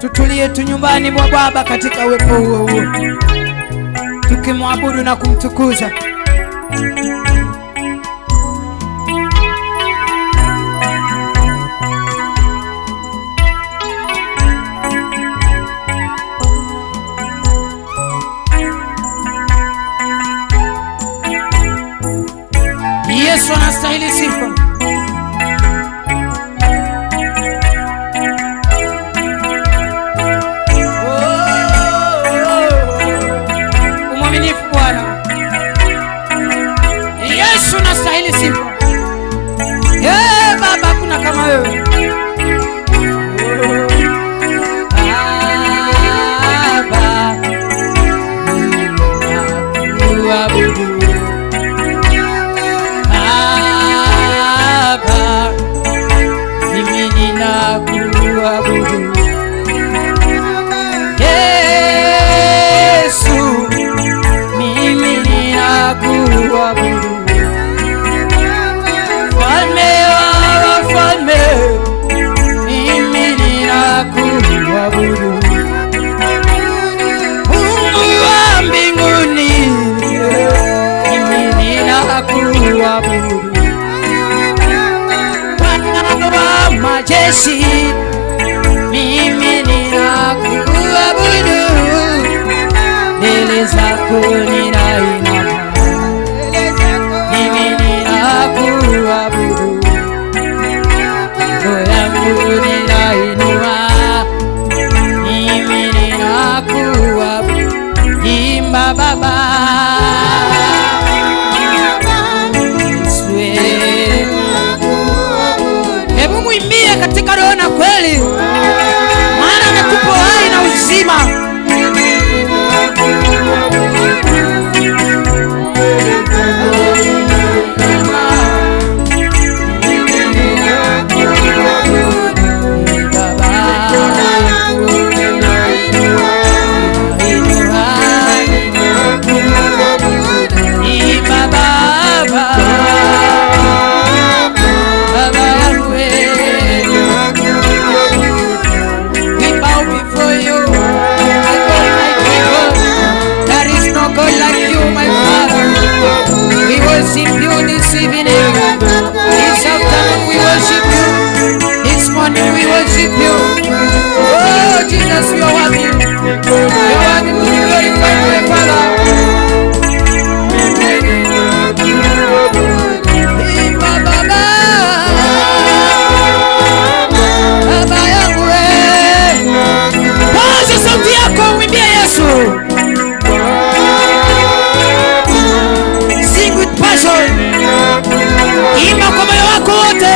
tutulie tu nyumbani mwa Baba katika uwepo huo, tukimwabudu na kumtukuza. Yesu anastahili sifa. Umwaminifu Bwana. Yesu anastahili sifa. Baba, kuna kama wewe. Majeshi, mimi ninakuabudu, mbele zako ninainama, mimi ninakuabudu, roho yangu ninainua, mimi ninakuabudu. Imba Baba. Muimbie katika roho na kweli, maana amekupa hai na uzima. Jesus, you are worthy. You are worthy to be glorified, my Father. Baba yangu, paza sauti yako umwimbie Yesu. Sing with passion. Imba kwa moyo wako wote.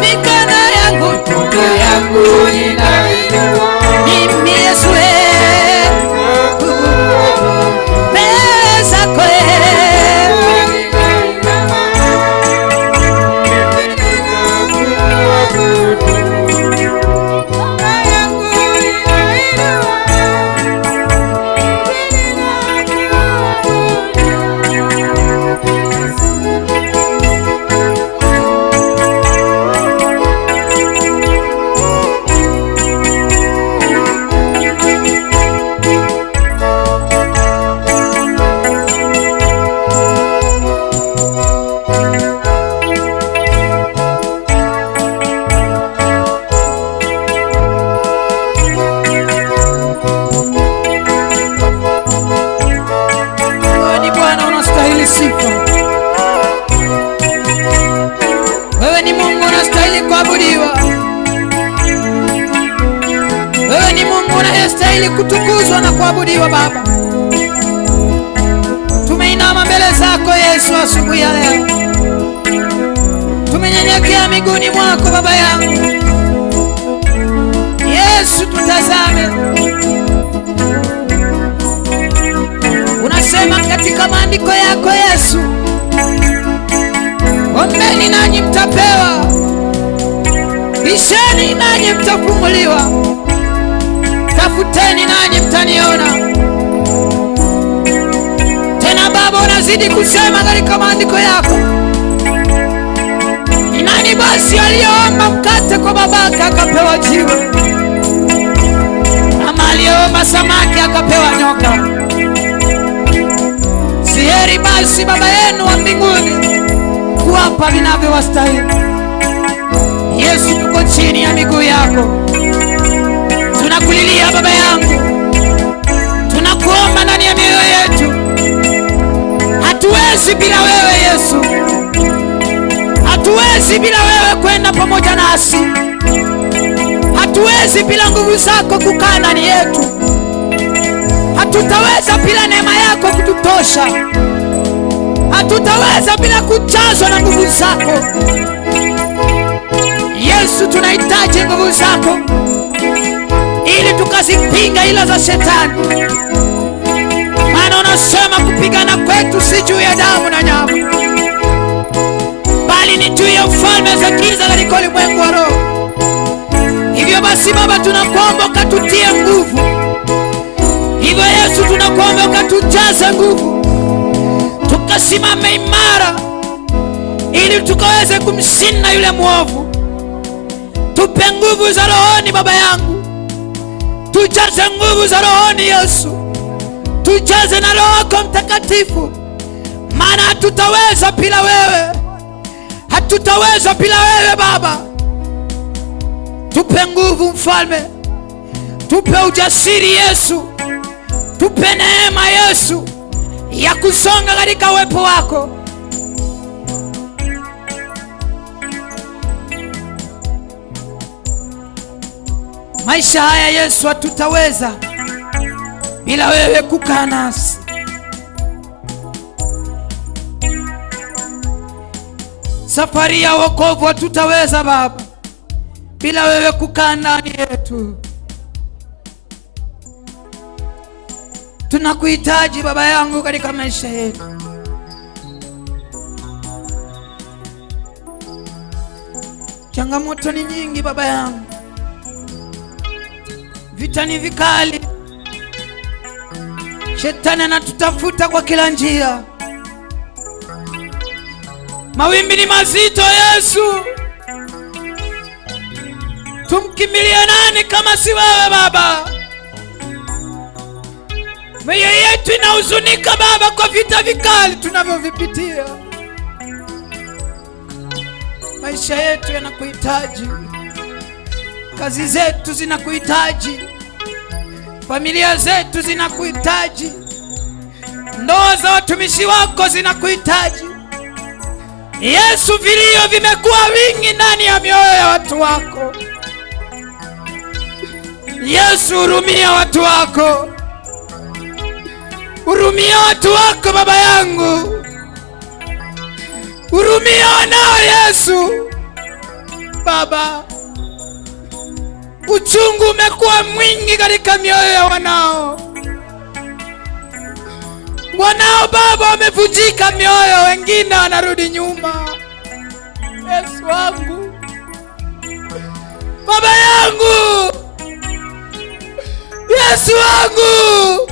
Mikono yangu yangu ninainua, mimi unayestahili kutukuzwa na kuabudiwa Baba. Tumeinama mbele zako Yesu asubuhi ya leo, tumenyenyekea miguuni mwako Baba yangu. Yesu, tutazame. Unasema katika maandiko yako Yesu, ombeni nanyi mtapewa, bisheni nanyi mtafunguliwa, tafuteni nanyi mtaniona. Tena Baba, unazidi kusema katika maandiko yako, ni nani basi aliyeomba mkate kwa babake akapewa jiwe, ama aliyeomba samaki akapewa nyoka? Si heri basi Baba yenu wa mbinguni kuwapa vinavyowastahili. Yesu, tuko chini ya miguu yako, tunakulilia Baba yangu, tunakuomba ndani ya mioyo yetu. Hatuwezi bila wewe Yesu, hatuwezi bila wewe kwenda pamoja nasi, hatuwezi bila nguvu zako kukaa ndani yetu, hatutaweza bila neema yako kututosha, hatutaweza bila kujazwa na nguvu zako. Yesu, tunahitaji nguvu zako ili tukazipinga ila za shetani, maana unasema kupigana kwetu si juu ya damu na nyama, bali ni juu ya ufalme za giza katika ulimwengu wa roho. Hivyo basi Baba, tunakuomba ukatutie nguvu. Hivyo Yesu, tunakuomba ukatujaze nguvu, tukasimame imara ili tukaweze kumshinda yule mwovu. Tupe nguvu za rohoni Baba yangu, tujaze nguvu za rohoni Yesu, tujaze na Roho yako Mtakatifu, maana hatutaweza bila wewe, hatutaweza bila wewe Baba. Tupe nguvu Mfalme, tupe ujasiri Yesu, tupe neema Yesu ya kusonga katika uwepo wako. Maisha haya Yesu hatutaweza bila wewe kukaa nasi. Safari ya wokovu hatutaweza Baba bila wewe kukaa ndani yetu. Tunakuhitaji Baba yangu katika maisha yetu. Changamoto ni nyingi Baba yangu, vita ni vikali, shetani anatutafuta kwa kila njia, mawimbi ni mazito Yesu. Tumkimbilie nani kama si wewe Baba? Mioyo yetu inahuzunika Baba kwa vita vikali tunavyovipitia. Maisha yetu yanakuhitaji, kazi zetu zinakuhitaji, familia zetu zinakuhitaji, ndoa za watumishi wako zinakuhitaji Yesu. Vilio vimekuwa vingi ndani ya mioyo ya watu wako Yesu. Hurumia watu wako, hurumia watu wako Baba yangu, hurumia wanao Yesu. Baba, uchungu umekuwa mwingi katika mioyo ya wanao Baba, wamevunjika mioyo, wengine wanarudi nyuma. Yesu wangu, Baba yangu, Yesu wangu,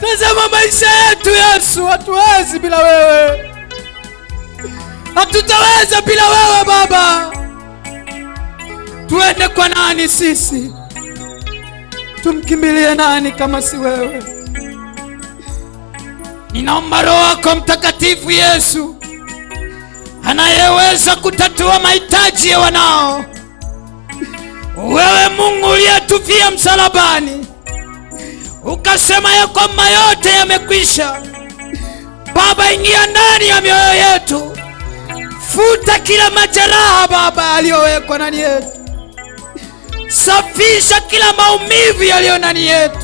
tazama maisha yetu Yesu. Hatuwezi bila wewe, hatutaweza bila wewe Baba. Tuende kwa nani sisi? Tumkimbilie nani kama si wewe? Ninaomba Roho yako Mtakatifu Yesu, anayeweza kutatua mahitaji ya wanao. Wewe Mungu uliyetufia msalabani, ukasema ya kwamba yote yamekwisha. Baba, ingia ndani ya mioyo yetu, futa kila majeraha Baba aliyowekwa ndani yetu. Safisha kila maumivu yaliyo ndani yetu.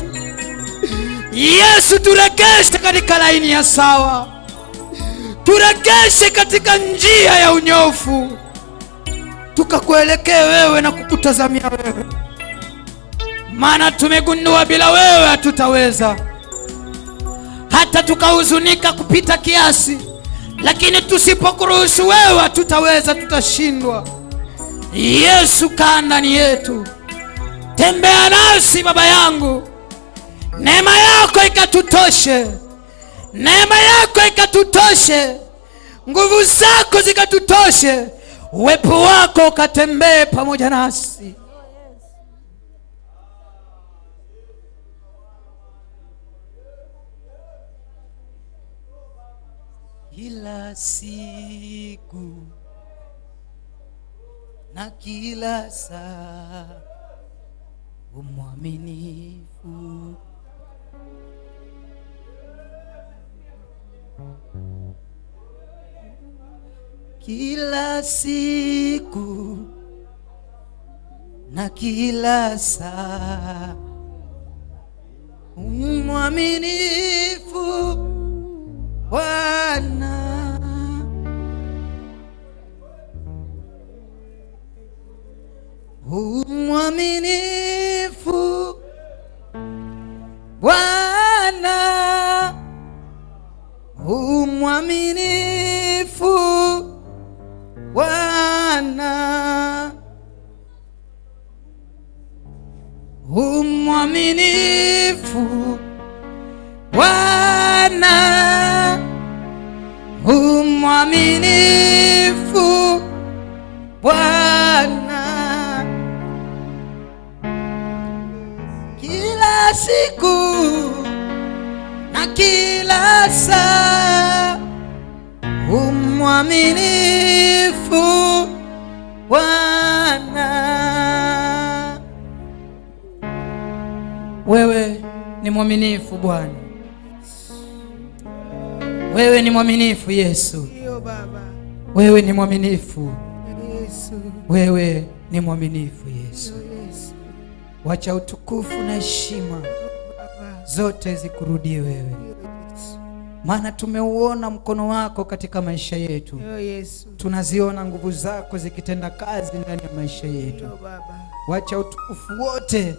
Yesu, turejeshe katika laini ya sawa. Turejeshe katika njia ya unyofu. Tukakuelekea wewe na kukutazamia wewe. Maana tumegundua bila wewe hatutaweza. Hata tukahuzunika kupita kiasi, lakini tusipokuruhusu wewe hatutaweza, tutashindwa. Yesu, kaa ndani yetu. Tembea nasi Baba yangu. Neema yako ikatutoshe. Neema yako ikatutoshe. Nguvu zako zikatutoshe. Uwepo wako ukatembee pamoja nasi. Kila siku na kila saa umwaminifu. Kila siku na kila saa umwaminifu Bwana. Umwaminifu Bwana. Umwaminifu Bwana. Umwaminifu Bwana. Umwaminifu Bwana. Kila siku na kila saa umwaminifu Bwana. Wewe ni mwaminifu Bwana. Wewe ni mwaminifu Yesu. Wewe ni mwaminifu. Wewe ni mwaminifu Yesu. Wacha utukufu na heshima zote zikurudie wewe. Maana tumeuona mkono wako katika maisha yetu. Tunaziona nguvu zako zikitenda kazi ndani ya maisha yetu. Wacha utukufu wote